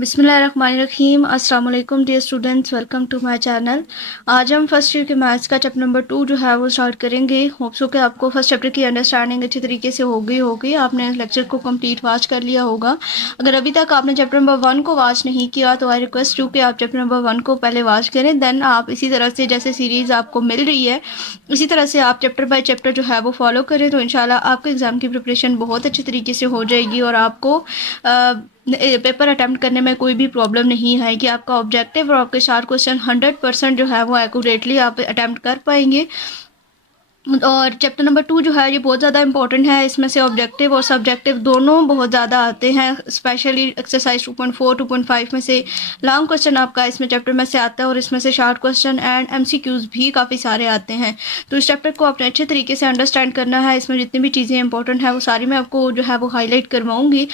बिस्मिल्लाहिर्रहमानिर्रहीम। अस्सलाम वालेकुम dear students, welcome to my channel. आज हम फर्स्ट ईयर के मैथ्स का चैप्टर नंबर 2 जो है वो स्टार्ट करेंगे। होप सो कि आपको फर्स्ट चैप्टर की अंडरस्टैंडिंग अच्छी तरीके से हो गई होगी। आपने इस लेक्चर को कंप्लीट वॉच कर लिया होगा। अगर अभी तक आपने चैप्टर नंबर 1 को वॉच नहीं किया तो आई रिक्वेस्ट यू कि आप चैप्टर नंबर 1 को पहले वॉच करें, देन आप इसी तरह से जैसे सीरीज़ आपको मिल रही है इसी तरह से आप चैप्टर बाय चैप्टर जो है वो फॉलो करें, तो इंशाल्लाह आपके एग्ज़ाम की प्रिपरेशन बहुत अच्छी तरीके से हो जाएगी और आपको पेपर अटैम्प्ट करने में कोई भी प्रॉब्लम नहीं है कि आपका ऑब्जेक्टिव और आपके 4 क्वेश्चन 100% जो है वो एक्यूरेटली आप अटैम्प्ट कर पाएंगे। और चैप्टर नंबर 2 जो है ये बहुत ज़्यादा इंपॉर्टेंट है। इसमें से ऑब्जेक्टिव और सब्जेक्टिव दोनों बहुत ज़्यादा आते हैं। स्पेशली एक्सरसाइज 2.4 2.5 में से लॉन्ग क्वेश्चन आपका इसमें चैप्टर में से आता है और इसमें से शॉर्ट क्वेश्चन एंड एमसीक्यूज़ भी काफ़ी सारे आते हैं। तो इस चैप्टर को आपने अच्छे तरीके से अंडरस्टैंड करना है। इसमें जितनी भी चीज़ें इंपॉर्टेंट है वो सारी मैं आपको जो है वो हाईलाइट करवाऊँगी।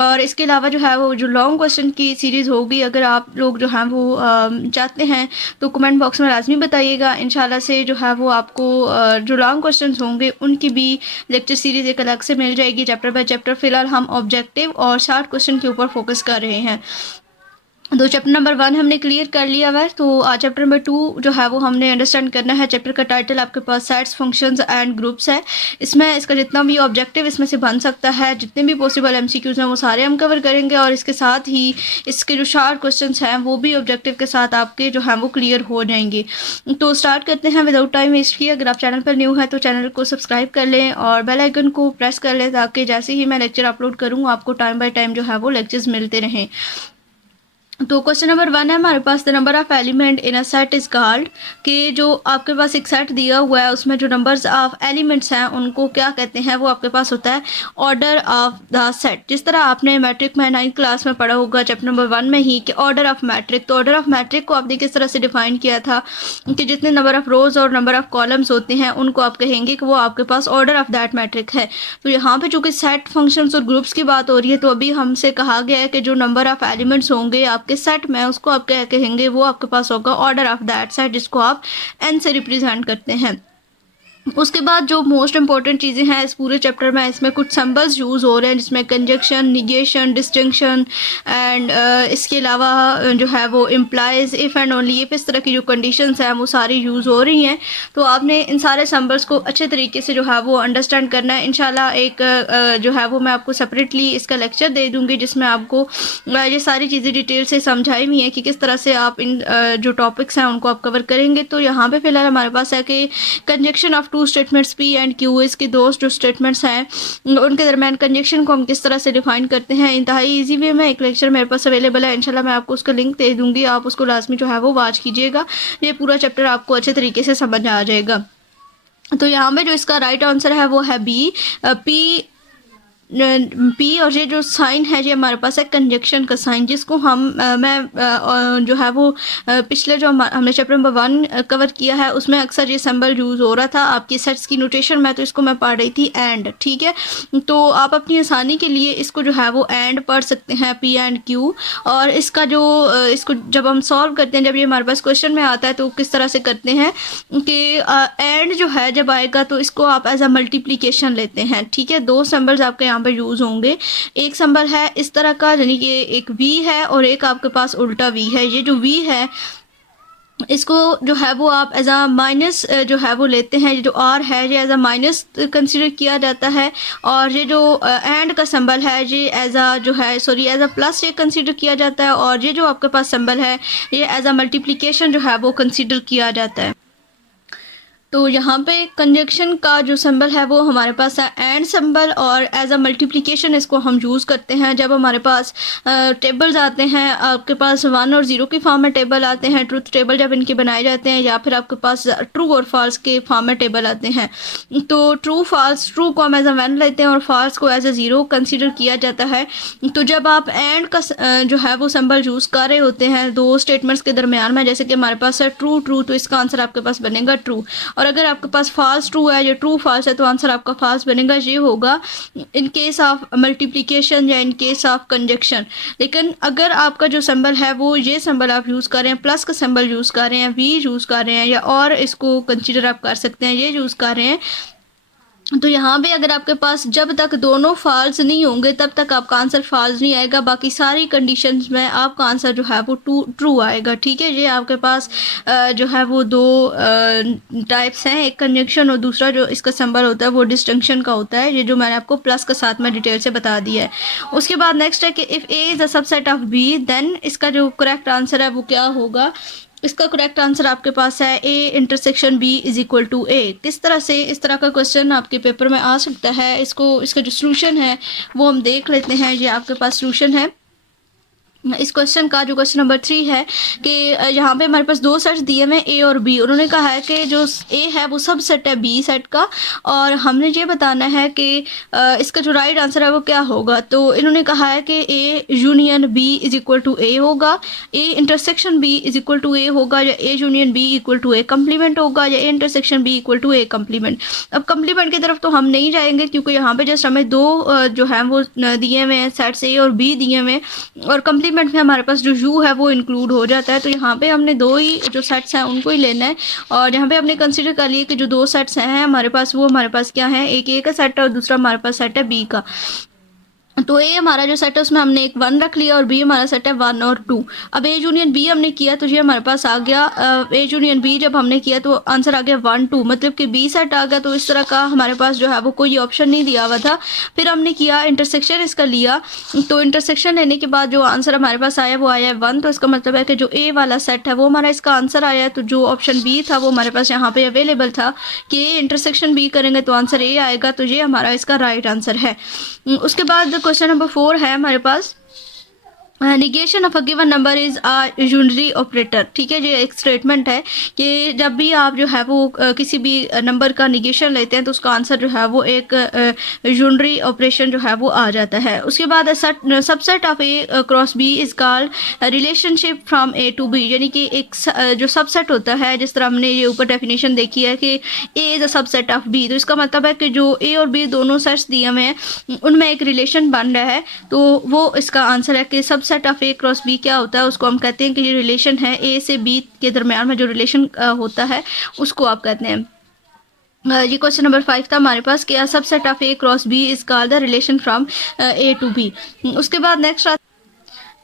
और इसके अलावा जो है वो जो लॉन्ग क्वेश्चन की सीरीज़ होगी, अगर आप लोग जो हैं वो चाहते हैं तो कमेंट बॉक्स में लाजमी बताइएगा। इंशाल्लाह से जो है वो आपको जो लॉन्ग क्वेश्चंस होंगे उनकी भी लेक्चर सीरीज़ एक अलग से मिल जाएगी चैप्टर बाय चैप्टर। फिलहाल हम ऑब्जेक्टिव और शॉर्ट क्वेश्चन के ऊपर फोकस कर रहे हैं। तो चैप्टर नंबर 1 हमने क्लियर कर लिया हुआ है। तो आज चैप्टर नंबर 2 जो है वो हमने अंडरस्टैंड करना है। चैप्टर का टाइटल आपके पास सेट्स, फंक्शंस एंड ग्रुप्स है। इसमें इसका जितना भी ऑब्जेक्टिव इसमें से बन सकता है, जितने भी पॉसिबल एमसीक्यूज़ हैं वो सारे हम कवर करेंगे और इसके साथ ही इसके जो शॉर्ट क्वेश्चंस हैं वो भी ऑब्जेक्टिव के साथ आपके जो हैं वो क्लियर हो जाएंगे। तो स्टार्ट करते हैं विदाउट टाइम वेस्ट किए। अगर आप चैनल पर न्यू है तो चैनल को सब्सक्राइब कर लें और बेल आइकन को प्रेस कर लें ताकि जैसे ही मैं लेक्चर अपलोड करूँ आपको टाइम बाय टाइम जो है वो लेक्चर्स मिलते रहें। तो क्वेश्चन नंबर 1 है हमारे पास, the number of element in a set is called, कि जो आपके पास एक सेट दिया हुआ है उसमें जो नंबर्स ऑफ एलिमेंट्स हैं उनको क्या कहते हैं, वो आपके पास होता है ऑर्डर ऑफ द सेट। जिस तरह आपने मैट्रिक में 9th क्लास में पढ़ा होगा चैप्टर नंबर 1 में ही कि ऑर्डर ऑफ मैट्रिक, तो ऑर्डर ऑफ मैट्रिक को आपने किस तरह से डिफाइन किया था कि जितने नंबर ऑफ रोज और नंबर ऑफ कॉलम्स होते हैं उनको आप कहेंगे कि वो आपके पास ऑर्डर ऑफ दैट मैट्रिक है। तो यहाँ पे चूंकि सेट, फंक्शंस और ग्रुप्स की बात हो रही है तो अभी हमसे कहा गया है कि जो नंबर ऑफ एलिमेंट्स होंगे आपके सेट में उसको आप क्या कहेंगे, वो आपके पास होगा ऑर्डर ऑफ दैट सेट, जिसको आप एन से रिप्रेजेंट करते हैं। उसके बाद जो मोस्ट इंपॉर्टेंट चीज़ें हैं इस पूरे चैप्टर में, इसमें कुछ सिंबल्स यूज़ हो रहे हैं जिसमें कंजक्शन, निगेशन, डिस्टिंक्शन एंड इसके अलावा जो है वो इम्प्लाइज, इफ़ एंड ओनली, इस तरह की जो कंडीशंस हैं वो सारी यूज़ हो रही हैं। तो आपने इन सारे सिंबल्स को अच्छे तरीके से जो है वो अंडरस्टैंड करना है। इंशाल्लाह एक जो है वो मैं आपको सेपरेटली इसका लेक्चर दे दूँगी जिसमें आपको ये सारी चीज़ें डिटेल से समझाई हुई हैं कि किस तरह से आप इन जो टॉपिक्स हैं उनको आप कवर करेंगे। तो यहाँ पे फ़िलहाल हमारे पास है कि conjunction of two statements P and Q, इसके दो जो स्टेटमेंट्स हैं उनके दरमियान कंजक्शन को हम किस तरह से डिफाइन करते हैं। इंतहाई इजी वे में एक लेक्चर मेरे पास अवेलेबल है, इंशाल्लाह मैं आपको उसका लिंक दे दूंगी, आप उसको लाजमी जो है वो वॉच कीजिएगा। ये पूरा चैप्टर आपको अच्छे तरीके से समझ आ जाएगा। तो यहाँ पे जो इसका राइट आंसर है वो है बी, पी। पी और ये जो साइन है ये हमारे पास है कंजक्शन का साइन, जिसको हम मैं जो है वो पिछले जो हमने चैप्टर नंबर 1 कवर किया है उसमें अक्सर ये सिंबल यूज़ हो रहा था आपकी सेट्स की नोटेशन में, तो इसको मैं पढ़ रही थी एंड, ठीक है। तो आप अपनी आसानी के लिए इसको जो है वो एंड पढ़ सकते हैं, पी एंड क्यू। और इसका जो इसको जब हम सॉल्व करते हैं, जब ये हमारे पास क्वेश्चन में आता है तो किस तरह से करते हैं कि एंड जो है जब आएगा तो इसको आप एज अ मल्टीप्लीकेशन लेते हैं, ठीक है। दो सिंबल्स आपके यहाँ पे यूज़ होंगे। एक सिंबल है इस तरह का, यानी कि एक वी है और एक आपके पास उल्टा वी है। ये जो वी है इसको जो है वो आप एज अ माइनस जो है वो लेते हैं। ये जो आर है ये एज अ माइनस कंसिडर किया जाता है और ये जो एंड का सिंबल है ये एज अ जो है सॉरी एज अ प्लस ये कंसिडर किया जाता है और ये जो आपके पास सिंबल है ये एज अ मल्टीप्लिकेशन जो है वो कंसिडर किया जाता है। तो यहाँ पे कंजक्शन का जो सिंबल है वो हमारे पास है एंड सिंबल और एज अ मल्टीप्लिकेशन इसको हम यूज़ करते हैं जब हमारे पास टेबल्स आते हैं। आपके पास 1 और 0 की फॉर्म में टेबल आते हैं, ट्रूथ टेबल जब इनके बनाए जाते हैं, या फिर आपके पास ट्रू और फॉल्स के फॉर्म में टेबल आते हैं। तो ट्रू फॉल्स, ट्रू को हम एज अ 1 लेते हैं और फॉल्स को एज अ 0 कंसिडर किया जाता है। तो जब आप एंड का जो है वो सिंबल यूज़ कर रहे होते हैं दो स्टेटमेंट्स के दरमियान में, जैसे कि हमारे पास है ट्रू ट्रू, तो इसका आंसर आपके पास बनेगा ट्रू। और अगर आपके पास फॉल्स ट्रू है या ट्रू फॉल्स है तो आंसर आपका फॉल्स बनेगा। ये होगा इन केस ऑफ मल्टीप्लिकेशन या इन केस ऑफ कंजक्शन। लेकिन अगर आपका जो सिंबल है वो ये सिंबल आप यूज़ कर रहे हैं, प्लस का सिंबल यूज़ कर रहे हैं, वी यूज़ कर रहे हैं, या और इसको कंसिडर आप कर सकते हैं ये यूज़ कर रहे हैं, तो यहाँ पे अगर आपके पास जब तक दोनों फॉल्स नहीं होंगे तब तक आपका आंसर फॉल्स नहीं आएगा, बाकी सारी कंडीशंस में आपका आंसर जो है वो ट्रू आएगा। ठीक है, ये आपके पास जो है वो दो टाइप्स हैं, एक कंजंक्शन और दूसरा जो इसका सिंबल होता है वो डिस्टिंक्शन का होता है, ये जो मैंने आपको प्लस के साथ में डिटेल से बता दिया है। उसके बाद नेक्स्ट है कि if A is a subset of B then इसका जो करेक्ट आंसर है वो क्या होगा। इसका करेक्ट आंसर आपके पास है A intersection B is equal to A. किस तरह से इस तरह का क्वेश्चन आपके पेपर में आ सकता है, इसका जो सोल्यूशन है वो हम देख लेते हैं। ये आपके पास सोल्यूशन है इस क्वेश्चन का, जो क्वेश्चन नंबर 3 है कि यहाँ पे हमारे पास दो सेट्स दिए हुए हैं ए और बी। उन्होंने कहा है कि जो ए है वो सब सेट है बी सेट का, और हमने ये बताना है कि इसका जो राइट आंसर है वो क्या होगा। तो इन्होंने कहा है कि A union B is equal to A होगा, A intersection B is equal to A होगा, या A union B equal to A complement होगा, या A intersection B equal to A complement. अब कम्प्लीमेंट की तरफ तो हम नहीं जाएंगे क्योंकि यहाँ पे जस्ट हमें दो जो है वो दिए हुए हैं, सेट्स ए और बी दिए हुए हैं, और कम्प्लीमेंट में हमारे पास जो यू है वो इंक्लूड हो जाता है। तो यहाँ पे हमने दो ही जो सेट्स हैं उनको ही लेना है, और यहाँ पे हमने कंसीडर कर लिया कि जो दो सेट्स हैं हमारे पास वो हमारे पास क्या है, एक ए का सेट है और दूसरा हमारे पास सेट है बी का। तो ए हमारा जो सेट है उसमें हमने एक 1 रख लिया और बी हमारा सेट है 1 और 2। अब ए यूनियन बी हमने किया तो ये हमारे पास आ गया ए यूनियन बी जब हमने किया तो आंसर आ गया 1 2, मतलब कि बी सेट आ गया। तो इस तरह का हमारे पास जो है वो कोई ऑप्शन नहीं दिया हुआ था। फिर हमने किया इंटरसेक्शन इसका लिया, तो इंटरसेक्शन लेने के बाद जो आंसर हमारे पास आया वो आया है 1। तो इसका मतलब है कि जो ए वाला सेट है वो हमारा इसका आंसर आया है। तो जो ऑप्शन बी था वो हमारे पास यहाँ पे अवेलेबल था कि ए इंटरसेक्शन बी करेंगे तो आंसर ए आएगा, तो ये हमारा इसका राइट आंसर है। उसके बाद क्वेश्चन नंबर 4 है हमारे पास, negation of a given number is a unary operator. ठीक है, ये एक स्टेटमेंट है कि जब भी आप जो है वो किसी भी नंबर का निगेशन लेते हैं तो उसका आंसर जो है वो एक यूनरी ऑपरेशन जो है वो आ जाता है। उसके बाद subset of A cross B is called relationship from A to B, यानी कि एक जो सबसेट होता है, जिस तरह हमने ये ऊपर डेफिनेशन देखी है कि A is a subset of B, तो इसका मतलब है कि जो ए और बी दोनों सेट्स दिए हुए हैं उनमें एक रिलेशन बन रहा है। तो वो इसका आंसर है कि subset of A cross B क्या होता है, उसको हम कहते हैं कि ये रिलेशन है ए से बी के दरमियान में जो रिलेशन होता है उसको आप कहते हैं। ये क्वेश्चन नंबर 5 था हमारे पास कि subset of A cross B is called the relation from A to B. उसके बाद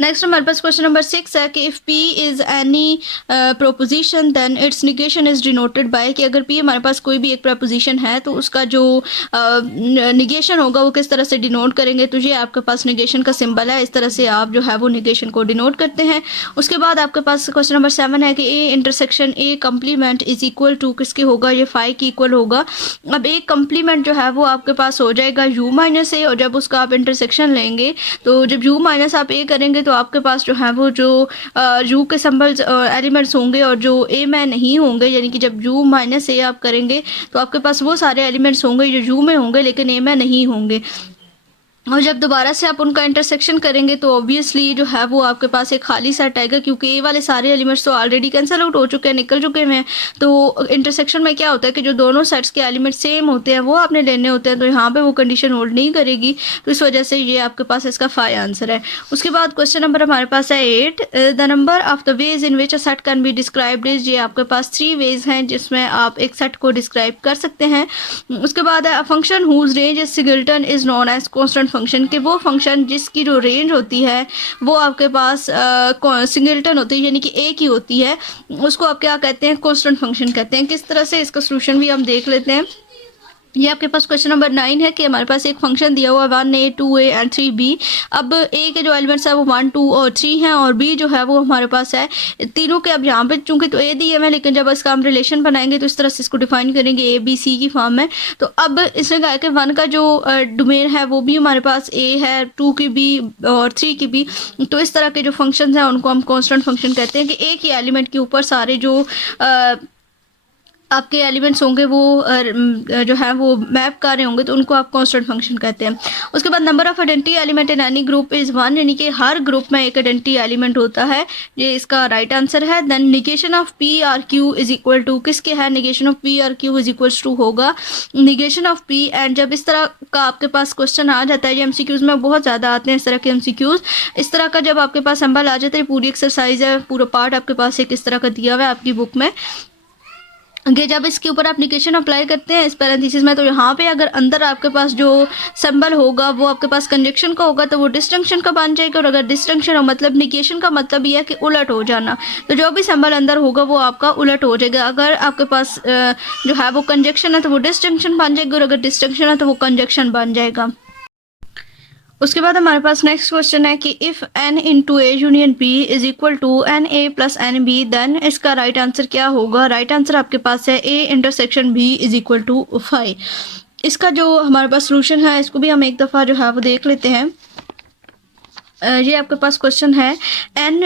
नेक्स्ट हमारे पास क्वेश्चन नंबर 6 है कि if P is any proposition then its negation is denoted by, कि अगर P हमारे पास कोई भी एक प्रपोजिशन है तो उसका जो निगेशन होगा वो किस तरह से डिनोट करेंगे। तो ये आपके पास निगेशन का सिंबल है, इस तरह से आप जो है वो निगेशन को डिनोट करते हैं। उसके बाद आपके पास क्वेश्चन नंबर 7 है कि A intersection A complement is equal to किसके होगा, ये 5 की इक्वल होगा। अब एक कम्प्लीमेंट जो है वो आपके पास हो जाएगा u माइनस ए, और जब उसका आप इंटरसेक्शन लेंगे तो जब u माइनस आप ए करेंगे तो आपके पास जो है वो जो u के सिंबल्स एलिमेंट्स होंगे और जो a में नहीं होंगे, यानी कि जब u माइनस ए आप करेंगे तो आपके पास वो सारे एलिमेंट्स होंगे जो u में होंगे लेकिन a में नहीं होंगे। और जब दोबारा से आप उनका इंटरसेक्शन करेंगे तो ऑब्वियसली जो है वो आपके पास एक खाली सेट आएगा, क्योंकि ए वाले सारे एलिमेंट्स तो ऑलरेडी कैंसिल आउट हो चुके हैं, निकल चुके हैं। तो इंटरसेक्शन में क्या होता है कि जो दोनों सेट्स के एलिमेंट सेम होते हैं वो आपने लेने होते हैं, तो यहाँ पे वो कंडीशन होल्ड नहीं करेगी। तो इस वजह से ये आपके पास इसका 5 आंसर है। उसके बाद क्वेश्चन नंबर हमारे पास है 8, the number of the ways in which a set can be described is, ये आपके पास 3 वेज हैं जिसमें आप एक सेट को डिस्क्राइब कर सकते हैं। उसके बाद है function whose range is singleton is known as constant function, के वो फंक्शन जिसकी जो रेंज होती है वो आपके पास सिंगलटन होती है, यानी कि एक ही होती है, उसको आप क्या कहते हैं, कांस्टेंट फंक्शन कहते हैं। किस तरह से इसका सॉल्यूशन भी हम देख लेते हैं। ये आपके पास क्वेश्चन नंबर 9 है कि हमारे पास एक फंक्शन दिया हुआ है 1a 2a एंड 3b। अब a के जो एलिमेंट्स है वो 1 2 और 3 हैं, और b जो है वो हमारे पास है तीनों के। अब यहाँ पे चूंकि तो a दिए हुए, लेकिन जब इसका हम रिलेशन बनाएंगे तो इस तरह से इसको डिफाइन करेंगे a b c की फॉर्म में। तो अब इसने कहा कि 1 का जो डोमेन है वो भी हमारे पास a है, 2 की b और 3 की b। तो इस तरह के जो फंक्शन हैं उनको हम कॉन्स्टेंट फंक्शन कहते हैं, कि एक ही एलिमेंट के ऊपर सारे जो आपके एलिमेंट्स होंगे वो जो है वो मैप कर रहे होंगे, तो उनको आप कांस्टेंट फंक्शन कहते हैं। उसके बाद number of identity element in any group is 1, यानी कि हर ग्रुप में एक आइडेंटिटी एलिमेंट होता है, ये इसका राइट आंसर है। Then negation of P or Q is equal to किसके है, negation of P or Q is equals to होगा निगेशन ऑफ पी। एंड जब इस तरह का आपके पास क्वेश्चन आ जाता है, ये एमसीक्यूज़ में बहुत ज़्यादा आते हैं इस तरह के एमसीक्यूज़, इस तरह का जब आपके पास सिंबल आ जाता है, पूरी एक्सरसाइज है, पूरा पार्ट आपके पास एक इस तरह का दिया हुआ है आपकी बुक में। कि जब इसके ऊपर एप्लीकेशन अप्लाई करते हैं इस पैरेंथेसिस में, तो यहाँ पे अगर अंदर आपके पास जो सिंबल होगा वो आपके पास कंजक्शन का होगा तो वो डिस्टिंक्शन का बन जाएगा, और अगर डिस्टिंक्शन हो मतलब निगेशन का मतलब ये है कि उलट हो जाना, तो जो भी सिंबल अंदर होगा वो आपका उलट हो जाएगा। अगर आपके पास जो है वो कंजक्शन है तो वो डिस्टिंक्शन बन जाएगा, और अगर डिस्टिंक्शन है तो वो कंजक्शन बन जाएगा। उसके बाद हमारे पास नेक्स्ट क्वेश्चन है कि if n into A union B is equal to n A plus n B, then इसका राइट आंसर क्या होगा। राइट आंसर आपके पास है A intersection B is equal to 5। इसका जो हमारे पास सोल्यूशन है इसको भी हम एक दफ़ा जो है वो देख लेते हैं। ये आपके पास क्वेश्चन है n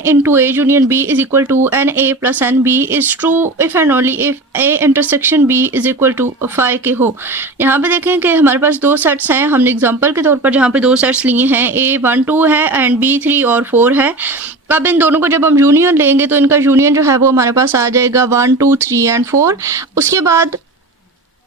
into A union B is equal to n A plus n B is true if and only if A intersection B is equal to 5 के हो। यहाँ पे देखें कि हमारे पास दो सेट्स हैं, हमने एग्जांपल के तौर पर जहाँ पे दो सेट्स लिए हैं, ए 1 2 है एंड बी 3 और 4 है। अब इन दोनों को जब हम यूनियन लेंगे तो इनका यूनियन जो है वो हमारे पास आ जाएगा 1 2 3 एंड 4। उसके बाद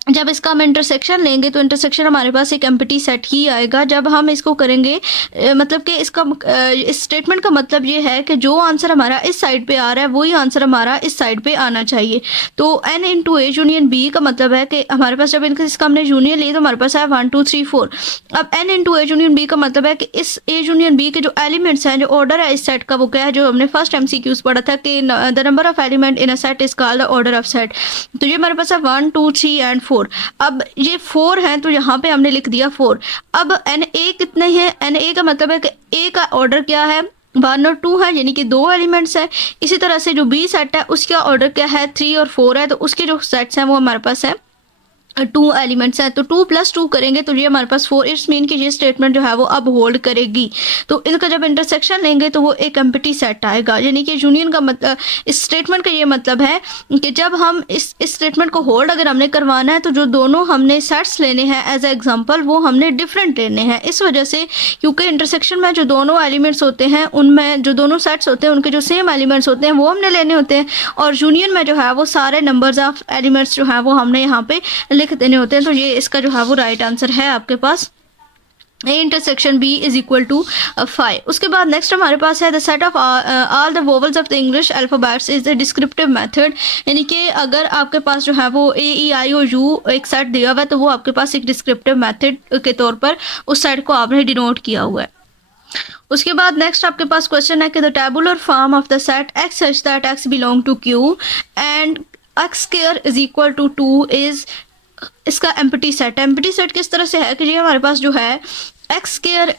जब इसका हम इंटरसेक्शन लेंगे तो इंटरसेक्शन हमारे पास एक एम्प्टी सेट ही आएगा। जब हम इसको करेंगे मतलब कि इसका इस स्टेटमेंट का मतलब ये है कि जो आंसर हमारा इस साइड पे आ रहा है वही आंसर हमारा इस साइड पे आना चाहिए। तो n into A union B का मतलब है कि हमारे पास जब इसका हमने यूनियन लिया तो हमारे पास है 1 2 3 4। अब n into A union B का मतलब है कि इस ए यूनियन बी के जो एलिमेंट्स हैं, जो ऑर्डर है इस सेट का वो क्या है, जो हमने फर्स्ट MCQs पढ़ा था कि the number of element in a set is called the order of set. तो ये हमारे पास है 1 2 3 एंड 4। अब ये 4 हैं तो यहाँ पे हमने लिख दिया 4। अब एन ए कितने हैं, एन ए का मतलब है कि ए का ऑर्डर क्या है 1 और 2 है, यानी कि 2 एलिमेंट्स है। इसी तरह से जो बी सेट है उसका ऑर्डर क्या है 3 और 4 है, तो उसके जो सेट्स हैं वो हमारे पास है 2 एलिमेंट्स हैं। तो 2 + 2 करेंगे तो ये हमारे पास 4। इट्स मीन कि ये स्टेटमेंट जो है वो अब होल्ड करेगी। तो इनका जब इंटरसेक्शन लेंगे तो वो एक एम्प्टी सेट आएगा, यानी कि यूनियन का मतलब इस स्टेटमेंट का ये मतलब है कि जब हम इस स्टेटमेंट को होल्ड अगर हमने करवाना है तो जो दोनों हमने सेट्स लेने हैं एज ए एग्जाम्पल वो हमने डिफरेंट लेने हैं। इस वजह से क्योंकि इंटरसेक्शन में जो दोनों एलिमेंट्स होते हैं उनमें जो दोनों सेट्स होते हैं उनके जो सेम एलिमेंट्स होते हैं वो हमने लेने होते हैं, और यूनियन में जो है वो सारे नंबर्स ऑफ एलिमेंट्स जो है वो हमने यहाँ पे लिख देने होते हैं। तो ये इसका जो है वो राइट आंसर है आपके पास A intersection B is equal to 5। उसके बाद नेक्स्ट हमारे पास है the set of all the vowels of the English alphabets is the descriptive method, यानी कि अगर आपके पास जो है वो ए ई आई और यू एक सेट दिया हुआ है तो वो आपके पास एक डिस्क्रिप्टिव मेथड के तौर पर उस सेट को आपने डिनोट किया हुआ है। उसके बाद नेक्स्ट आपके पास क्वेश्चन है कि the tabular form of the set X such that x belong to Q and X square is equal to 2 is इसका एम्प्टी सेट। एम्प्टी सेट किस तरह से है कि ये हमारे पास जो है X square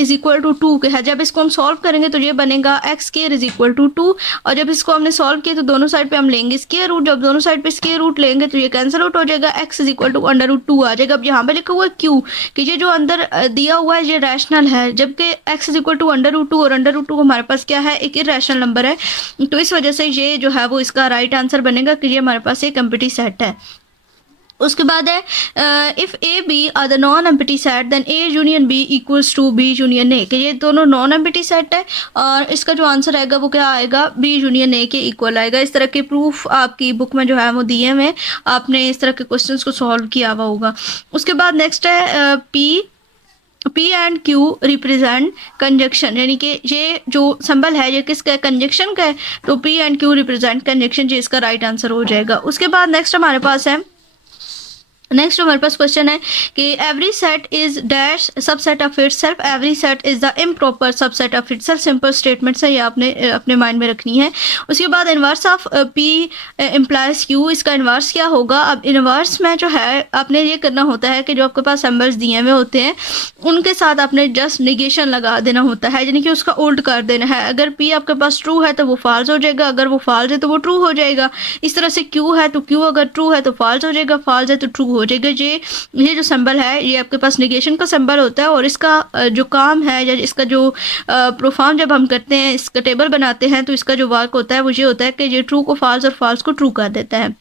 is equal to 2 के है। जब इसको हम सॉल्व करेंगे तो ये बनेगा X square is equal to 2, और जब इसको हमने सॉल्व किया तो दोनों साइड पे हम लेंगे स्क्वायर रूट। जब दोनों साइड पे स्क्वायर रूट लेंगे तो ये कैंसिल आउट हो जाएगा, एक्स इज इक्वल टू √2 आ जाएगा। अब यहाँ पे लिखा हुआ है क्यू कि ये जो अंदर दिया हुआ है ये रैशनल है, जबकि एक्स इज इक्वल टू √2 और √2 हमारे पास क्या है एक इरेशनल नंबर है। तो इस वजह से ये जो है वो इसका राइट आंसर बनेगा कि ये हमारे पास एक एम्प्टी सेट है। उसके बाद है if A B are the non empty set then A union B equals to B union A, कि ये दोनों नॉन एम्प्टी सेट है और इसका जो आंसर आएगा वो क्या आएगा बी यूनियन ए के इक्वल आएगा। इस तरह के प्रूफ आपकी बुक में जो है वो दिए हुए, आपने इस तरह के क्वेश्चंस को सॉल्व किया हुआ होगा। उसके बाद नेक्स्ट है P and Q represent conjunction, यानी कि ये जो सिंबल है ये किसका है कंजक्शन का है, तो P and Q represent conjunction, जी इसका राइट आंसर हो जाएगा। उसके बाद नेक्स्ट हमारे पास क्वेश्चन है कि every set is dash subset of itself, every set is the improper subset of itself. Simple statements है, ये आपने अपने माइंड में रखनी है। उसके बाद inverse of P implies Q, इसका इनवर्स क्या होगा। अब इनवर्स में जो है आपने ये करना होता है कि जो आपके पास सिंबल्स दिए हुए होते हैं उनके साथ आपने जस्ट निगेशन लगा देना होता है, यानी कि उसका उल्ट कर देना है। अगर P आपके पास ट्रू है तो वो फॉल्स हो जाएगा, अगर वो फॉल्स है तो वो ट्रू हो जाएगा। इस तरह से Q है तो Q अगर ट्रू है तो फॉल्स हो जाएगा, फॉल्स है तो ट्रू हो जाएगा। ये जो सिंबल है ये आपके पास निगेशन का सिंबल होता है, और इसका जो काम है या इसका जो प्रोफार्म जब हम करते हैं, इसका टेबल बनाते हैं, तो इसका जो वर्क होता है वो ये होता है कि ये ट्रू को फॉल्स और फॉल्स को ट्रू कर देता है।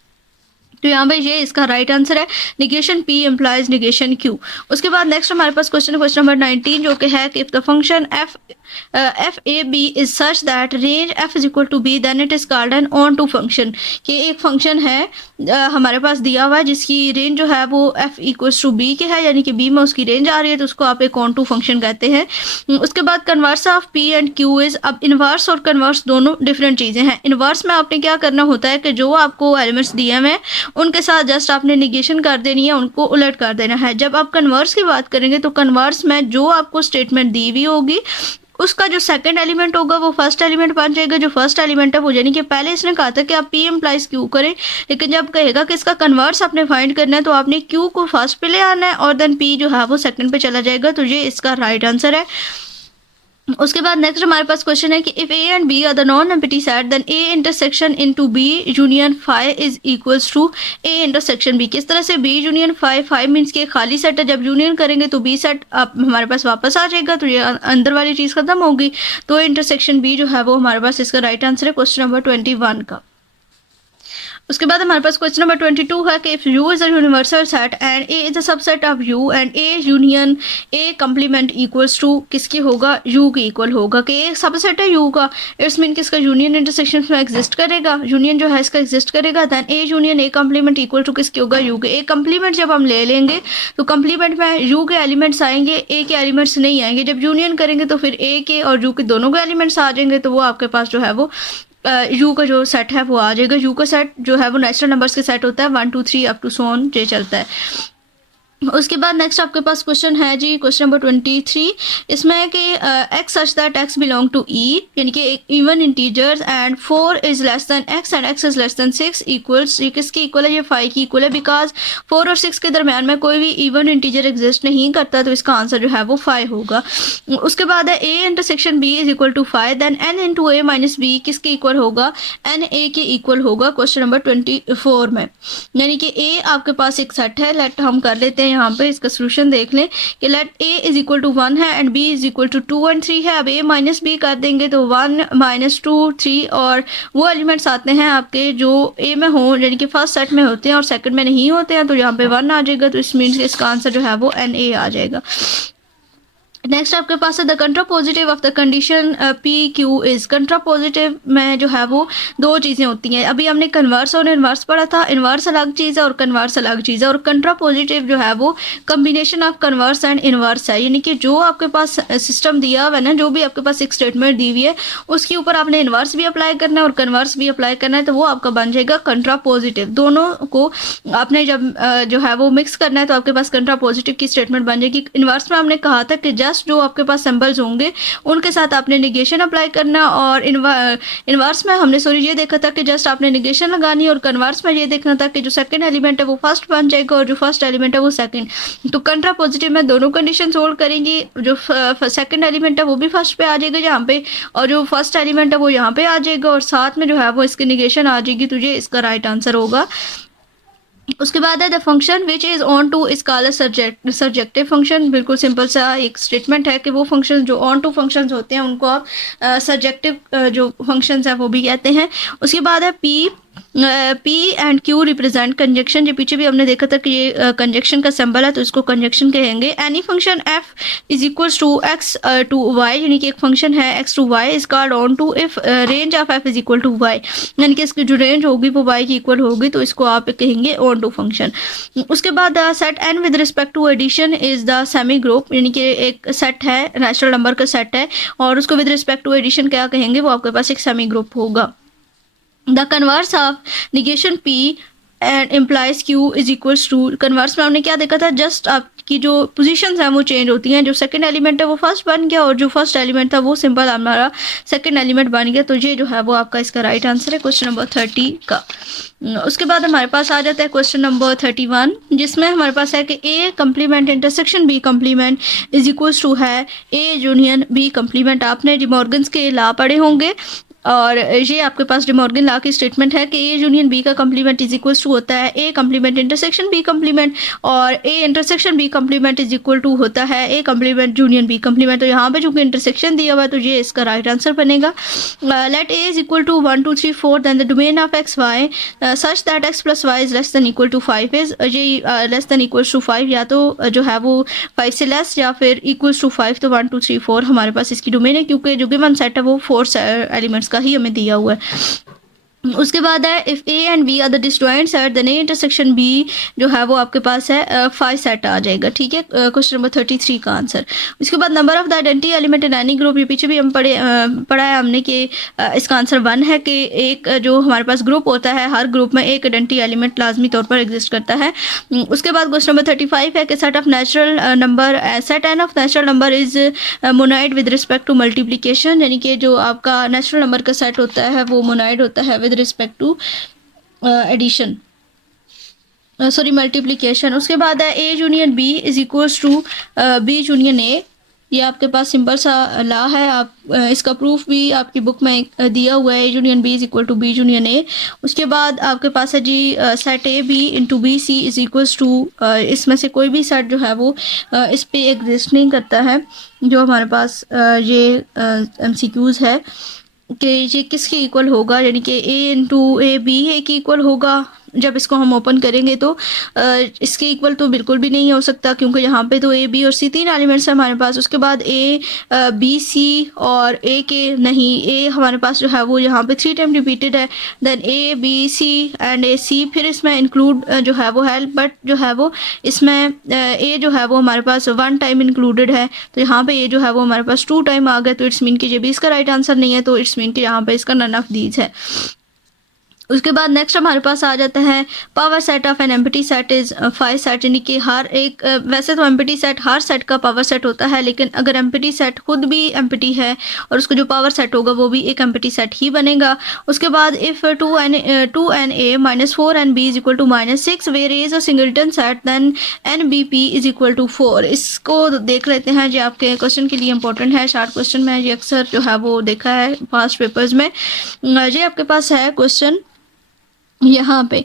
तो यहाँ पे ये इसका राइट आंसर है, negation P implies negation Q। उसके बाद नेक्स्ट हमारे पास क्वेश्चन नंबर 19 जो कि है कि if the function F A B is such that range F is equal to B then it is called an onto function. कि एक function है हमारे पास दिया हुआ है जिसकी रेंज जो है वो एफ इक्वल्स टू बी के है, यानी कि बी में उसकी रेंज आ रही है, तो उसको आप एक ऑन टू फंक्शन कहते हैं। उसके बाद converse of P and Q is, अब इनवर्स और कन्वर्स दोनों डिफरेंट चीज़ें हैं। इनवर्स में आपने क्या करना होता है कि जो आपको एलिमेंट्स दिए हुए हैं उनके साथ जस्ट आपने निगेशन कर देनी है, उनको उलट कर देना है। जब आप कन्वर्स की बात करेंगे तो कन्वर्स में जो आपको स्टेटमेंट दी हुई होगी उसका जो सेकंड एलिमेंट होगा वो फर्स्ट एलिमेंट बन जाएगा। जो फर्स्ट एलिमेंट है वो, यानी कि पहले इसने कहा था कि आप P इम्प्लाइज Q करें, लेकिन जब कहेगा कि इसका कन्वर्स आपने फाइंड करना है तो आपने Q को फर्स्ट पे ले आना है और देन P जो है वो सेकंड पे चला जाएगा। तो ये इसका राइट आंसर है। उसके बाद नेक्स्ट हमारे पास क्वेश्चन है कि if A and B are the non empty set then A intersection into B union phi is equals to A intersection B. किस तरह से B union phi, phi means कि खाली सेट है, जब यूनियन करेंगे तो बी सेट आप हमारे पास वापस आ जाएगा, तो ये अंदर वाली चीज़ खत्म होगी। तो इंटरसेक्शन बी जो है वो हमारे पास इसका राइट आंसर है क्वेश्चन नंबर 21 का। उसके बाद हमारे पास क्वेश्चन नंबर 22 है कि if U is a universal set and A is a subset of U and A union A complement equals to, किसकी होगा, U की इक्वल होगा। कि एक सबसेट है U का, इट्स मीन कि इसका यूनियन इंटरसेक्शन में एग्जिस्ट करेगा, यूनियन जो है इसका एग्जिस्ट करेगा, then A union A complement equal to किसकी होगा, U के। A कंप्लीमेंट जब हम ले लेंगे तो कंप्लीमेंट में U के एलिमेंट्स आएंगे, A के एलिमेंट्स नहीं आएंगे। जब यूनियन करेंगे तो फिर A के और U के दोनों के एलिमेंट्स आ जाएंगे, तो वो आपके पास जो है वो यू का जो सेट है वो आ जाएगा। यू का सेट जो है वो नेचुरल नंबर्स के सेट होता है 1 2 3 अप टू सो ऑन, ये चलता है। उसके बाद नेक्स्ट आपके पास क्वेश्चन है जी क्वेश्चन नंबर 23। इसमें है कि X such that x belong to E, यानी कि even integers and 4 is less than X and X is less than 6 equals, ये किसकी इक्वल है, ये 5 की इक्वल है। बिकॉज 4 और 6 के दरम्यान में कोई भी इवन इंटीजर एग्जिस्ट नहीं करता, तो इसका आंसर जो है वो 5 होगा। उसके बाद है A intersection B is equal to 5 then n into A minus B किसके इक्वल होगा, एन ए के इक्वल होगा क्वेश्चन नंबर 24 में। यानी कि ए आपके पास एक सेट है, लेट हम कर लेते हैं यहाँ पे इसका सोल्यूशन देख लें कि let A is equal to 1 है and B is equal to 2 and 3 है। अब ए माइनस बी कर देंगे तो 1 माइनस 2 3 और वो एलिमेंट्स आते हैं आपके जो ए में हो, यानी कि फर्स्ट सेट में होते हैं और सेकंड में नहीं होते हैं, तो यहाँ पे 1 आ जाएगा। तो इस मीन्स कि इसका आंसर जो है वो एन ए आ जाएगा। नेक्स्ट आपके पास है the कंट्रा positive of the condition P Q is. कंट्रा positive में जो है वो दो चीज़ें होती हैं। अभी हमने कन्वर्स और इन्वर्स पढ़ा था, इन्वर्स अलग चीज़ है और कन्वर्स अलग चीज़ है। और कंट्रा पॉजिटिव जो है वो combination of converse and inverse है, यानी कि जो आपके पास सिस्टम दिया हुआ है ना, जो भी आपके पास एक स्टेटमेंट दी हुई है उसके ऊपर आपने इन्वर्स भी अप्लाई करना है और कन्वर्स भी अप्लाई करना है, तो वो आपका बन जाएगा कंट्रा पॉजिटिव। दोनों को आपने जब जो है वो मिक्स करना है तो आपके पास कंट्रा पॉजिटिव की स्टेटमेंट बन जाएगी। इन्वर्स में हमने कहा था कि जस्ट जो आपके पास सिंबल्स होंगे उनके साथ आपने निगेशन अप्लाई करना, और इनवर्स में हमने ये देखा था कि जस्ट आपने निगेशन लगानी, और कन्वर्स में ये देखना था कि जो सेकंड एलिमेंट है वो फर्स्ट बन जाएगा और जो फर्स्ट एलिमेंट है वो सेकंड। तो कंट्रा पॉजिटिव में दोनों कंडीशन सोल्व करेंगी, जो सेकंड एलिमेंट है वो भी फर्स्ट पे आ जाएगा यहाँ पे, और जो फर्स्ट एलिमेंट है वो यहाँ पे आ जाएगा, और साथ में जो है वो इसकी निगेशन आ जाएगी। तो ये इसका राइट आंसर होगा। उसके बाद है the function which is on two is called surjective function. बिल्कुल सिंपल सा एक स्टेटमेंट है कि वो फंक्शन जो ऑन टू फंक्शंस होते हैं उनको आप सर्जेक्टिव जो फंक्शंस है वो भी कहते हैं। उसके बाद है P and Q represent conjunction. जो पीछे भी हमने देखा था कि ये कंजक्शन का सिंबल है, तो इसको कंजक्शन कहेंगे। Any function F is equals to X to Y, यानी कि एक फंक्शन है X to Y is called onto if range of F is equal to Y, यानी कि इसकी जो रेंज होगी वो वाई की इक्वल होगी, तो इसको आप कहेंगे ऑन टू फंक्शन। उसके बाद set N with respect to addition is the semigroup, यानी कि एक सेट है नेचुरल नंबर का सेट है और उसको विद रिस्पेक्ट टू एडिशन क्या कहेंगे, वो आपके पास एक सेमी ग्रुप होगा। The converse of negation P and implies Q is equals to, converse में हमने क्या देखा था, जस्ट आपकी जो पोजीशंस हैं वो चेंज होती हैं। जो सेकंड एलिमेंट है वो फर्स्ट बन गया और जो फर्स्ट एलिमेंट था वो सिंपल हमारा सेकंड एलिमेंट बन गया। तो ये जो है वो आपका इसका राइट आंसर है क्वेश्चन नंबर 30 का। उसके बाद हमारे पास आ जाता है क्वेश्चन नंबर 31, जिसमें हमारे पास है कि A complement intersection B complement is equals to है A यूनियन B कंप्लीमेंट। आपने डिमॉर्गन्स के लॉ पढ़े होंगे और ये आपके पास डे मॉर्गन लॉ की स्टेटमेंट है कि ए यूनियन बी का कम्प्लीमेंट इज इक्वल टू होता है A complement intersection B complement, और A intersection B complement is equal to होता है A complement union B complement. तो यहाँ पे चूंकि इंटरसेक्शन दिया हुआ है तो ये इसका राइट आंसर बनेगा। Let A is equal to 1 2 3 4 then the domain of x y such that x plus y is less than equal to 5 is, ये लेस देन इक्वल टू 5 या तो जो है वो 5 से लेस या फिर इक्वल टू 5। तो 1 2 3 4 हमारे पास इसकी डोमेन है, क्योंकि जो गिवन सेट है वो 4 एलिमेंट्स का ही हमें दिया हुआ है। उसके बाद है if A and B are the disjoint set then A intersection B जो है वो आपके पास है 5 सेट आ जाएगा। ठीक है, क्वेश्चन नंबर 33 का आंसर। उसके बाद number of the identity element in any group, ये पीछे भी हम पढ़ा है हमने कि इसका आंसर 1 है कि एक जो हमारे पास ग्रुप होता है हर ग्रुप में एक आइडेंटिटी एलिमेंट लाजमी तौर पर एग्जिस्ट करता है। उसके बाद क्वेश्चन नंबर 35 है कि set of natural number set N of natural number is monoid with respect to multiplication, यानी कि जो आपका नेचुरल नंबर का सेट होता है वो मोनाइड होता है with respect to addition sorry multiplication. उसके बाद है A union B is equals to B union A, ये आपके पास सिंपल सा लॉ है। आप इसका प्रूफ भी आपकी बुक में दिया हुआ है, A union B is equal to B union A. उसके बाद आपके पास है जी set A B into B C is equals to, इसमें से कोई भी सेट जो है वो इस पे एग्जिस्ट नहीं करता है। जो हमारे पास ये MCQs है कि ये किसके इक्वल होगा, यानी कि ए इंटू ए बी ए की इक्वल होगा। जब इसको हम ओपन करेंगे तो इसके इक्वल तो बिल्कुल भी नहीं हो सकता, क्योंकि यहाँ पे तो ए बी और सी 3 एलिमेंट्स हैं हमारे पास। उसके बाद ए बी सी और ए के नहीं, ए हमारे पास जो है वो यहाँ पे 3 टाइम रिपीटेड है, then A B C and A C, फिर इसमें इंक्लूड जो है वो है, बट जो है वो इसमें ए जो है वो हमारे पास 1 टाइम इंक्लूडेड है। तो यहाँ पे ए जो है वो हमारे पास 2 टाइम आ गया, तो इट्स मीन कि ये भी इसका राइट आंसर नहीं है, तो इट्स मीन कि यहाँ पे इसका नन ऑफ दीज है। उसके बाद नेक्स्ट हमारे पास आ जाता है power set of an empty set is 5 set, यानी कि हर एक वैसे तो एम्प्टी सेट हर सेट का पावर सेट होता है, लेकिन अगर एम्प्टी सेट खुद भी एम्प्टी है और उसका जो पावर सेट होगा वो भी एक एम्प्टी सेट ही बनेगा। उसके बाद if 2n a - 4nb is equal to -6 where A is a singleton set then nbp is equal to 4। इसको देख लेते हैं, जो आपके क्वेश्चन के लिए इंपॉर्टेंट है, शार्ट क्वेश्चन में ये अक्सर जो है वो देखा है पास्ट पेपर्स में। ये आपके पास है क्वेश्चन यहाँ पे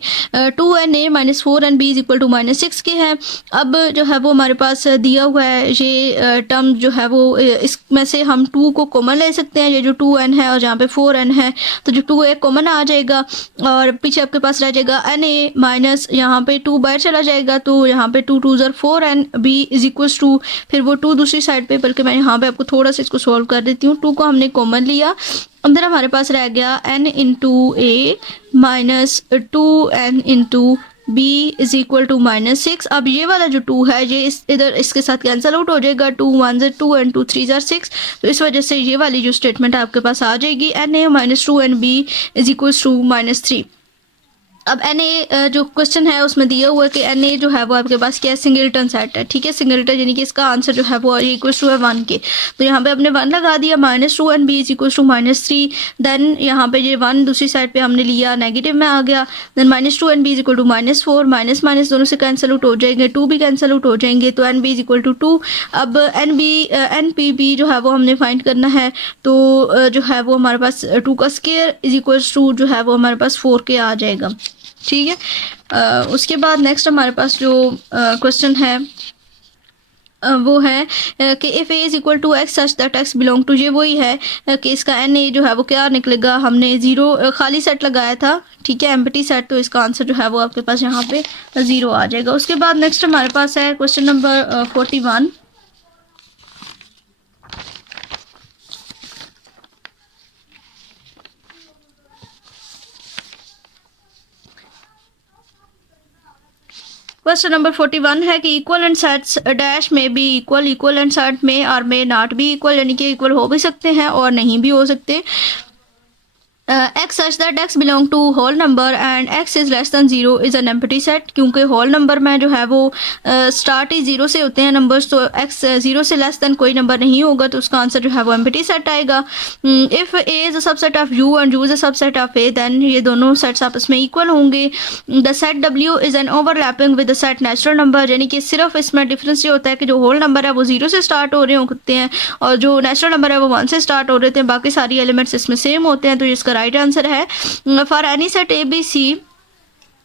2na - 4nb is equal to -6 के है। अब जो है वो हमारे पास दिया हुआ है ये टर्म जो है वो इसमें से हम 2 को कॉमन ले सकते हैं, ये जो 2n है और जहाँ पे 4n है तो जो 2 एक कॉमन आ जाएगा और पीछे आपके पास रह जाएगा na माइनस यहाँ पे 2 बाहर चला जाएगा, तो यहाँ पे 2 2 4nb इज इक्वल टू, फिर वो 2 दूसरी साइड पे, बल्कि मैं यहाँ पे आपको थोड़ा सा इसको सॉल्व कर देती हूँ। 2 को हमने कॉमन लिया, अंदर हमारे पास रह गया n into A minus 2n into B is equal to -6। अब ये वाला जो 2 है ये इधर इसके साथ कैंसिल आउट हो जाएगा, 2 1 2 एंड 2 3 6, तो इस वजह से ये वाली जो स्टेटमेंट आपके पास आ जाएगी na - 2nb is equal to -3। अब na जो क्वेश्चन है उसमें दिया हुआ है कि na जो है वो आपके पास क्या है, सिंगल्टन सेट है। ठीक है, सिंगल्टन यानी कि इसका आंसर जो है वो इक्वल टू है 1 के, तो यहाँ पे हमने 1 लगा दिया, -2nb is equal to -3। Then यहाँ पे ये 1 दूसरी साइड पे हमने लिया, नेगेटिव में आ गया, then -2nb is equal to -4, minus minus दोनों से कैंसिल आउट हो जाएंगे, 2 भी कैंसिल आउट हो जाएंगे, तो nb इज इक्वल टू 2। अब npb जो है वो हमने फाइंड करना है, तो जो है वो हमारे पास 2 का स्क्वायर इज इक्वल टू जो है वो हमारे पास 4 के आ जाएगा। ठीक है, उसके बाद नेक्स्ट हमारे पास जो क्वेश्चन है वो है कि if A is equal to x such that x belong to, ये वही है कि इसका एन ए जो है वो क्या निकलेगा, हमने 0 खाली सेट लगाया था। ठीक है, एम्प्टी सेट, तो इसका आंसर जो है वो आपके पास यहाँ पे 0 आ जाएगा। उसके बाद नेक्स्ट हमारे पास है क्वेश्चन नंबर 41। क्वेश्चन नंबर 41 है कि इक्वल एंड सेट्स डैश में B equal, equal and set में और में नॉट बी इक्वल, यानी कि इक्वल हो भी सकते हैं और नहीं भी हो सकते। x such that x belong to whole number and x is less than 0 is an empty set, क्योंकि whole number में जो है वो स्टार्ट ही 0 से होते हैं नंबर्स, तो x 0 से लेस देन कोई नंबर नहीं होगा, तो उसका आंसर जो है वो empty set आएगा. If a is a subset of u and u is a subset of a, then ये दोनों सेट्स आपस में इक्वल होंगे. The set w is an overlapping with the set natural number, यानी कि सिर्फ इसमें डिफरेंस ये होता है कि जो होल नंबर है वो 0 से स्टार्ट हो रहे होते हैं और जो नेचुरल नंबर है वो 1 से स्टार्ट हो रहे थे, बाकी सारी एलिमेंट्स इसमें सेम होते हैं, तो इसका राइट आंसर है. For any set A B C,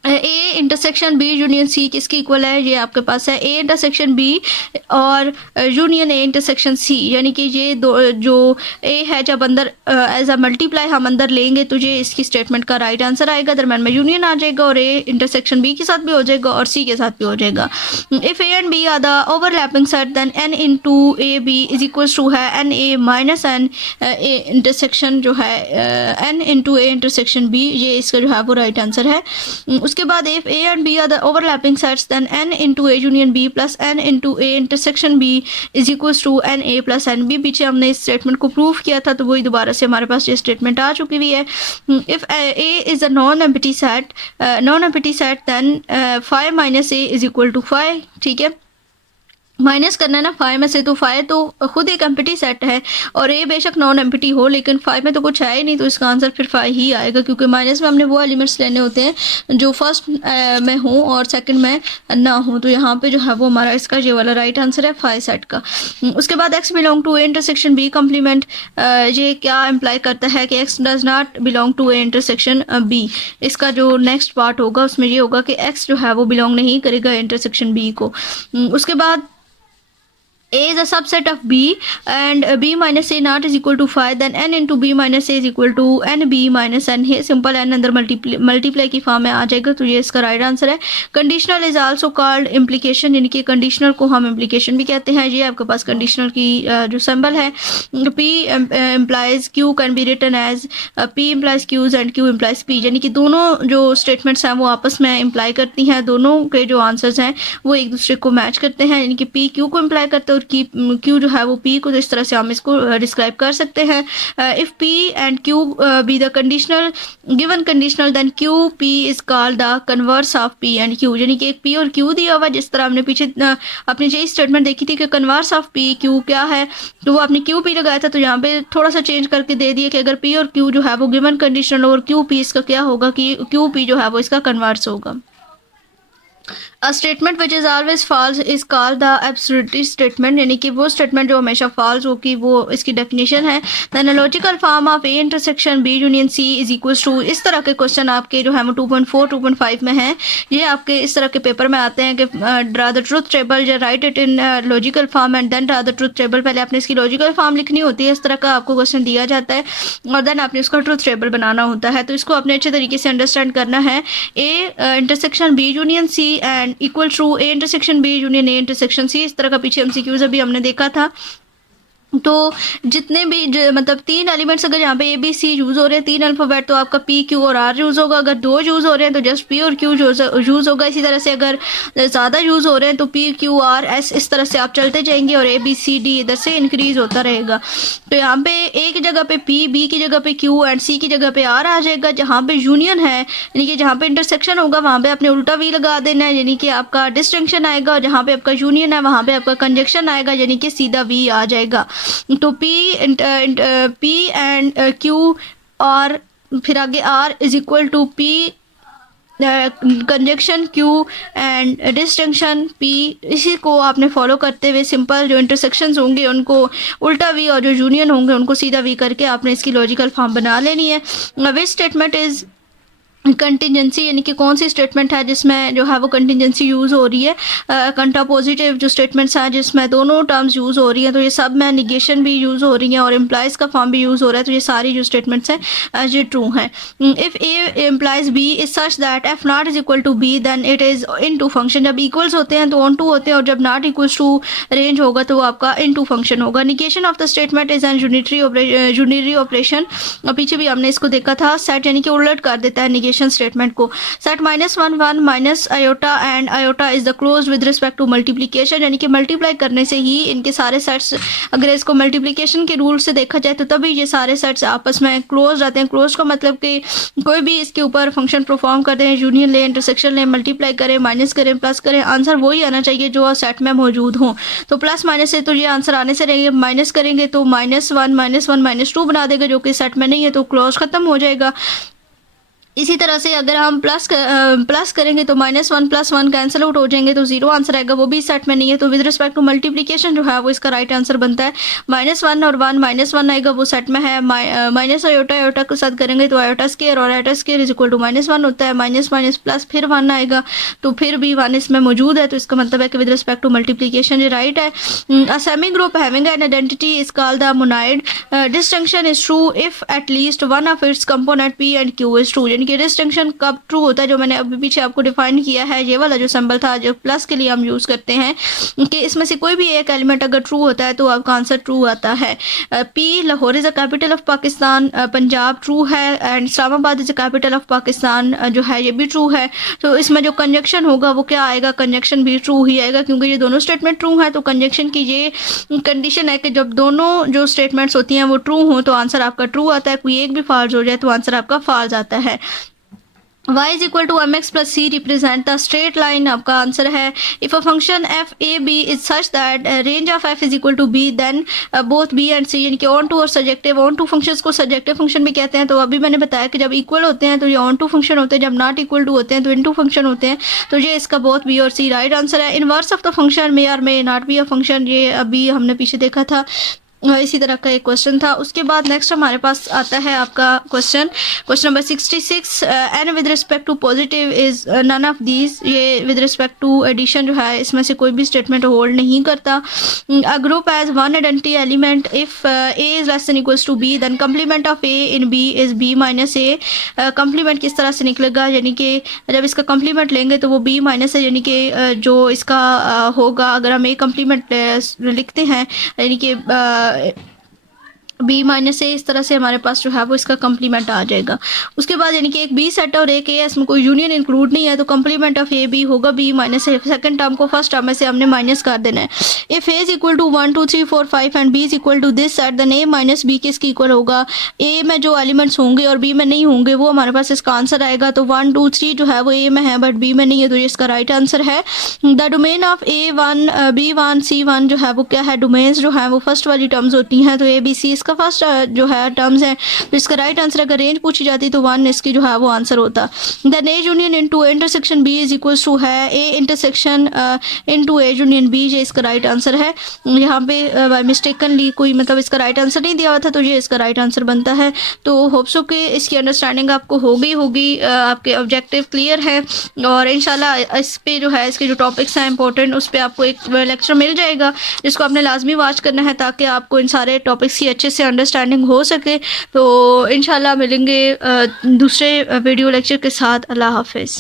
A intersection B union C किसकी इक्वल है, ये आपके पास है ए इंटरसेक्शन बी और यूनियन ए इंटरसेक्शन सी, यानी कि ये दो जो ए है जब अंदर एज अ मल्टीप्लाई हम अंदर लेंगे तो ये इसकी स्टेटमेंट का राइट आंसर आएगा. दरम्यान में यूनियन आ जाएगा और ए इंटरसेक्शन बी के साथ भी हो जाएगा और सी के साथ भी हो जाएगा. If A and B are the overlapping set then n into A B is equals to है n A minus n A intersection जो है n into A intersection B, ये इसका जो है वो राइट आंसर है. उसके बाद if A and B are the overlapping sets then n into A union B plus n into A intersection B is equals to n A plus n B. पीछे हमने इस स्टेटमेंट को prove किया था तो वही दोबारा से हमारे पास ये स्टेटमेंट आ चुकी हुई है. If A is a non empty set then 5 minus A is equal to 5. ठीक है, माइनस करना है ना 5 में से, तो 5 तो खुद एक एम्प्टी सेट है और ए बेशक नॉन एम्प्टी हो लेकिन 5 में तो कुछ है ही नहीं, तो इसका आंसर फिर 5 ही आएगा, क्योंकि माइनस में हमने वो एलिमेंट्स लेने होते हैं जो फर्स्ट में हो और सेकंड में ना हो, तो यहाँ पे जो है वो हमारा इसका ये वाला राइट आंसर है 5 सेट का. उसके बाद x belong to A intersection B complement, ये क्या इम्प्लाई करता है कि x does not belong to A intersection B. इसका जो नेक्स्ट पार्ट होगा उसमें ये होगा कि एक्स जो है वो बिलोंग नहीं करेगा इंटरसेक्शन बी को. उसके बाद A is a subset of B and B minus A not is equal to 5, then N into B minus A is equal to NB minus N है. सिंपल N अंदर multiply की form में आ जाएगा, तो ये इसका राइट आंसर है. Conditional is also called implication, यानी कि कंडीशनल को हम इम्प्लीकेशन भी कहते हैं. ये आपके पास कंडीशनल की जो सिंबल है P implies Q can be written as P implies Q's and Q implies P, यानी कि दोनों जो स्टेटमेंट्स हैं वो आपस में इम्प्लाई करती हैं, दोनों के जो आंसर्स हैं वो एक दूसरे को मैच करते हैं, यानी कि P Q को इम्प्लाई करते हैं की Q जो है वो P को, तो इस तरह से हम इसको डिस्क्राइब कर सकते हैं. If P and Q be the conditional given conditional then Q P is called the converse of P and Q, यानी कि एक P और Q दिया हुआ, जिस तरह हमने पीछे अपनी यही स्टेटमेंट देखी थी कि कन्वर्स ऑफ P Q क्या है, तो वो आपने Q P लगाया था, तो यहाँ पे थोड़ा सा चेंज करके दे दिया कि अगर P और Q जो है वो गिवन कंडीशनल और Q P इसका क्या होगा कि Q P जो है वो इसका कन्वर्स होगा. A statement which is always false is called the absolute statement, यानी कि वो स्टेटमेंट जो हमेशा false होगी वो इसकी डेफिनेशन है. The analogical form of A intersection B union C is equals to, इस तरह के क्वेश्चन आपके जो है वो 2.4 2.5 में हैं. ये आपके इस तरह के पेपर में आते हैं कि ड्रा द ट्रुथ टेबल या write it in logical form and then draw the truth table. पहले आपने इसकी लॉजिकल फॉर्म लिखनी होती है, इस तरह का आपको क्वेश्चन दिया जाता है और देन आपने उसका ट्रुथ टेबल बनाना होता है. तो इसको आपने अच्छे तरीके से अंडरस्टैंड करना है. A intersection B union C and equal true A intersection B union A intersection C. इस तरह का पीछे एमसीक्यूज अभी हमने देखा था. तो जितने भी मतलब 3 एलिमेंट्स अगर यहाँ पे ए बी सी यूज़ हो रहे हैं, 3 अल्फ़ाबेट, तो आपका पी क्यू और आर यूज़ होगा. अगर 2 यूज़ हो रहे हैं तो जस्ट पी और क्यू यूज़ होगा. इसी तरह से अगर ज़्यादा यूज़ हो रहे हैं तो पी क्यू आर एस, इस तरह से आप चलते जाएंगे और ए बी सी डी इधर से इंक्रीज होता रहेगा. तो यहाँ पे ए की जगह पे पी, बी की जगह पे क्यू एंड सी की जगह पे आर आ जाएगा. जहाँ पे यूनियन है यानी कि जहाँ पे इंटरसेक्शन होगा वहाँ पे आपने उल्टा वी लगा देना है, यानी कि आपका डिस्टिंक्शन आएगा, और जहाँ पे आपका यूनियन है वहाँ पे आपका कंजक्शन आएगा, यानी कि सीधा वी आ जाएगा. तो P एंड Q और फिर आगे R is equal to P conjunction Q and distinction P. इसी को आपने फॉलो करते हुए सिंपल जो इंटरसेक्शंस होंगे उनको उल्टा वी और जो यूनियन होंगे उनको सीधा वी करके आपने इसकी लॉजिकल फॉर्म बना लेनी है. विच स्टेटमेंट इज कंटिजेंसी, यानी कि कौन सी स्टेटमेंट है जिसमें जो है वो कंटिजेंसी यूज़ हो रही है. कंटा पॉजिटिव जो स्टेटमेंट्स हैं जिसमें दोनों टर्म्स यूज़ हो रही हैं, तो ये सब में निगेशन भी यूज़ हो रही हैं और इम्प्लाइज का फॉर्म भी यूज़ हो रहा है. तो ये सारी जो स्टेटमेंट्स हैं ये ट्रू हैं. If A implies B is such that f not is equal to B then it is into function. जब इक्वल्स होते हैं तो ऑन टू होते हैं और जब नॉट इक्वल्स टू रेंज होगा तो वो आपका इन टू फंक्शन होगा. Negation of the statement is an unitary operation. पीछे भी हमने इसको देखा था, सेट यानी कि उलट कर देता है निगेशन कंडीशन स्टेटमेंट को। Set -1 minus iota and iota is the close with respect to multiplication, यानी कि मल्टीप्लाई करने से ही इनके सारे सेट्स, अगर इसको मल्टीप्लीकेशन के रूल से देखा जाए तो तभी ये सारे सेट्स आपस में क्लोज रहते हैं। क्लोज का मतलब कि कोई भी इसके ऊपर फंक्शन परफॉर्म करते हैं, यूनियन ले, इंटरसेक्शन ले, मल्टीप्लाई करें, माइनस करें, प्लस करें, आंसर वही आना चाहिए जो सेट में मौजूद हो। तो प्लस माइनस से तो ये आंसर आने से रहेंगे, माइनस करेंगे तो -1 -2 बना देगा जो कि सेट में नहीं है, तो क्लोज खत्म हो जाएगा। इसी तरह से अगर हम प्लस करेंगे तो -1 + 1 कैंसिल आउट हो जाएंगे, तो 0 आंसर आएगा, वो भी सेट में नहीं है। तो विद रिस्पेक्ट टू मल्टीप्लिकेशन जो है वो इसका राइट आंसर बनता है। -1 और 1, -1 आएगा वो सेट में है, माइनस आयोटा के साथ करेंगे तो आयोटा स्क्वायर, और iota square is equal to -1 होता है, माइनस माइनस प्लस फिर 1 आएगा, तो फिर भी 1 इसमें मौजूद है, तो इसका मतलब है कि विद रिस्पेक्ट टू मल्टीप्लिकेशन ये राइट है। A semi group having an identity is called the monoid. Distinction is true if at least one of its component P and Q is true, यानी कि डिस्टिंक्शन कब ट्रू होता है, जो मैंने अभी पीछे आपको डिफाइन किया है, ये वाला जो सिंबल था जो प्लस के लिए हम यूज़ करते हैं, कि इसमें से कोई भी एक एलिमेंट अगर ट्रू होता है तो आपका आंसर ट्रू आता है। P Lahore is the capital of Pakistan, Punjab true है, and Islamabad is the capital of Pakistan जो है ये भी ट्रू है। तो इसमें जो कंजक्शन होगा वो क्या आएगा, कंजक्शन भी ट्रू ही आएगा, क्योंकि ये दोनों स्टेटमेंट ट्रू हैं। तो कंजक्शन की ये कंडीशन है कि जब दोनों जो स्टेटमेंट्स होती हैं वो ट्रू हों तो आंसर आपका ट्रू आता है, कोई एक भी फॉल्स हो जाए तो आंसर आपका फॉल्स आता है। y is equal to mx plus C represent the straight line, आपका आंसर है। If a function F A B is such that range of F is equal to B, then both B and C, यानी कि onto और subjective, onto functions को subjective function भी कहते हैं। तो अभी मैंने बताया कि जब इक्वल होते हैं तो ये ऑन टू फंक्शन होते हैं, जब नॉट इक्वल टू होते हैं तो इन टू फंक्शन होते हैं। तो ये इसका बोथ बी और सी राइट आंसर है। इनवर्स ऑफ द फंक्शन मे और may not be a function, ये अभी हमने पीछे देखा था, इसी तरह का एक क्वेश्चन था। उसके बाद नेक्स्ट हमारे पास आता है आपका question number 66, N with respect to positive is none of these, ये विद रिस्पेक्ट टू एडिशन जो है इसमें से कोई भी स्टेटमेंट होल्ड नहीं करता। A group as one identity element if A is less than equals to B, then complement of A in B is B minus A. Complement किस तरह से निकलेगा, यानी कि जब इसका कंप्लीमेंट लेंगे तो वो बी माइनस है, यानी कि जो इसका होगा, अगर हम ए कंप्लीमेंट लिखते हैं यानी कि बी माइनस ए, इस तरह से हमारे पास जो है वो इसका कंप्लीमेंट आ जाएगा। उसके बाद यानी कि एक बी सेट और एक ए है, इसमें कोई यूनियन इंक्लूड नहीं है, तो कंप्लीमेंट ऑफ ए बी होगा B minus A. Second term को फर्स्ट टर्म में से हमने माइनस कर देना है। If A is equal to 1 2 3 4 5 and B is equal to this set, then A minus B किसकी इक्वल होगा, ए में जो एलिमेंट्स होंगे और बी में नहीं होंगे वो हमारे पास इसका आंसर आएगा। तो 1 2 3 जो है वो ए में है बट बी में नहीं है, तो ये इसका राइट आंसर है। The domain of A1 B1 C1 जो है वो क्या है, डोमेन्स जो है वो फर्स्ट वाली टर्म्स होती हैं, तो ए बी सी इसका फर्स्ट जो है टर्म्स है, तो इसका राइट आंसर अगर रेंज पूछी जाती तो 1 इसकी जो है वो आंसर होता। Then A union into intersection B is equals to है A intersection into A union B, ये इसका राइट आंसर है। यहाँ पे बाय मिस्टेकनली कोई मतलब इसका राइट आंसर नहीं दिया हुआ था, तो ये इसका राइट आंसर बनता है। तो होप्स हो कि इसकी अंडरस्टैंडिंग आपको हो गई होगी, आपके ऑब्जेक्टिव क्लियर है, और इंशाल्लाह इस पे जो है इसके जो टॉपिक्स हैं इंपॉर्टेंट उस पर आपको एक लेक्चर मिल जाएगा जिसको आपने लाजमी वॉच करना है ताकि आपको इन सारे टॉपिक्स की अच्छे से अंडरस्टैंडिंग हो सके। तो इंशाल्लाह मिलेंगे दूसरे वीडियो लेक्चर के साथ। अल्लाह हाफिज़।